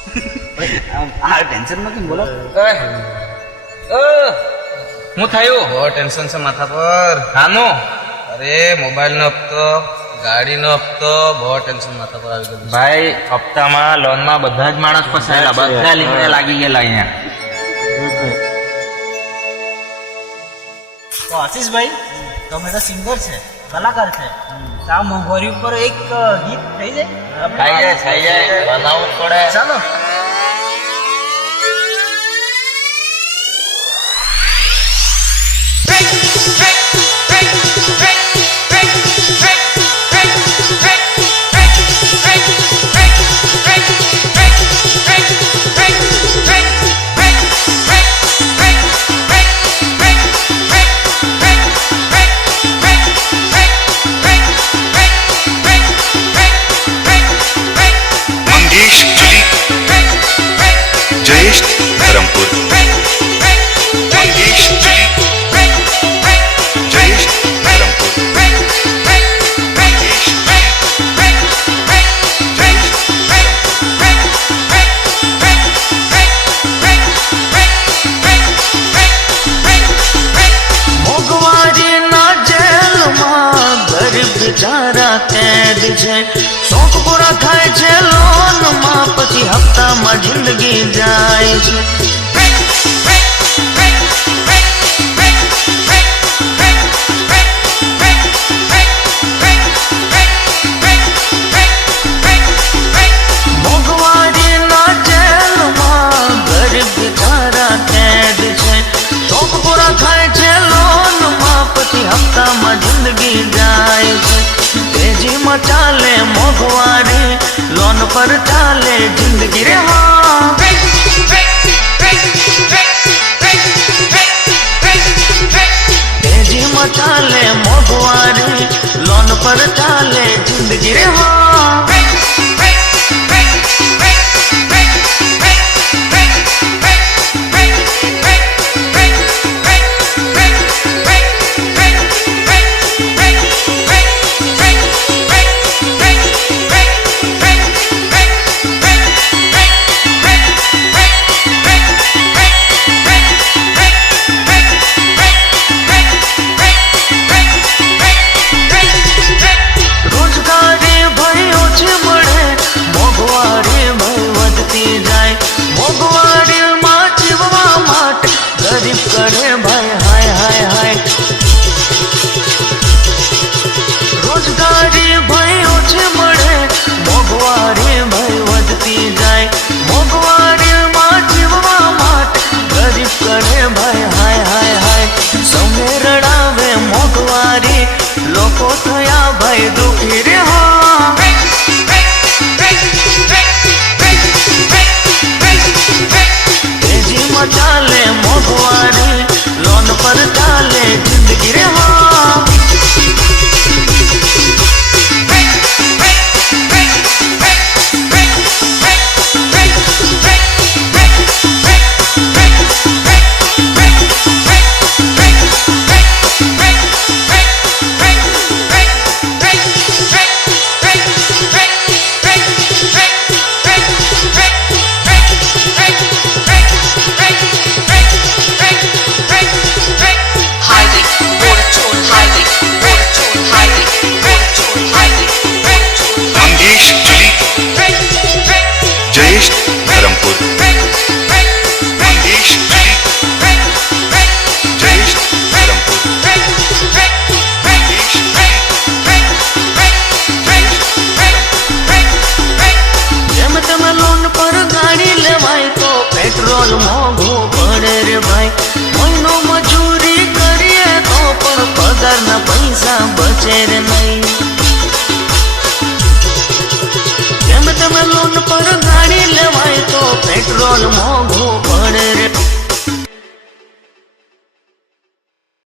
આ ટેન્શનમાં કેમ બોલો? હું થયું? બહુ ટેન્શન છે માથા પર. આનું અરે મોબાઈલ નો હપ્તો, ગાડી નો હપ્તો, બહુ ટેન્શન માથા પર આવી ગયું. ભાઈ હપ્તામાં લોનમાં બધા જ માણસ ફસાયેલા, બધા લીમડે લાગી ગયેલા અહીંયા. તો આશીષભાઈ તમે તો સિંગર છે, કલાકાર છે, આ મોંઘવારી ઉપર એક ગીત થઈ જાય? થઈ જાય બનાવવું પડે. ચાલો. जयेश धरमपुर मंगेश जयेश धरमपुर મોંઘવારી ના જેલમાં ગરીબ બિચારા કેદ છે. શોખ પૂરા થાય છે લોનમાં, પછી હપ્તામાં જિંદગી જાય છે. મોંઘવારી ના જેલમાં ગરીબ બિચારા કેદ છે. શોખ પૂરા થાય છે લોનમાં, પછી હપ્તામાં જિંદગી જાય છે. તેજીમાં ચાલે મોંઘવારી, લોન પર ચાલે જિંદગી રે. હા તેજીમાં ચાલે મોંઘવારી, લોન પર ચાલે જિંદગી રે. હા રોજગારી ભાઈ ઓછી મળે, મોંઘવારી ભાઈ વધતી જાય. મોંઘવારીમાં જીવવા માટે ગરીબ કરે ભાઈ હાય હાય હાય. સૌને રડાવે મોંઘવારી, લોકો થયા ભાઈ દુખી રે. હા તેજીમાં ચાલે મોંઘવારી, લોન પર ચાલે જિંદગી રે. હા जयेश धरमपुर मंगेश जयेश धरमपुर જેમ તમે લોન પર ગાડી લેવાય તો પેટ્રોલ મોંઘું પડે રે ભાઈ. મહિનો મજૂરી કરીએ તો પણ પગારના પૈસા બચે રે નહીં. જેમ તમે લોન પર ગાડી લેવાય તો પેટ્રોલ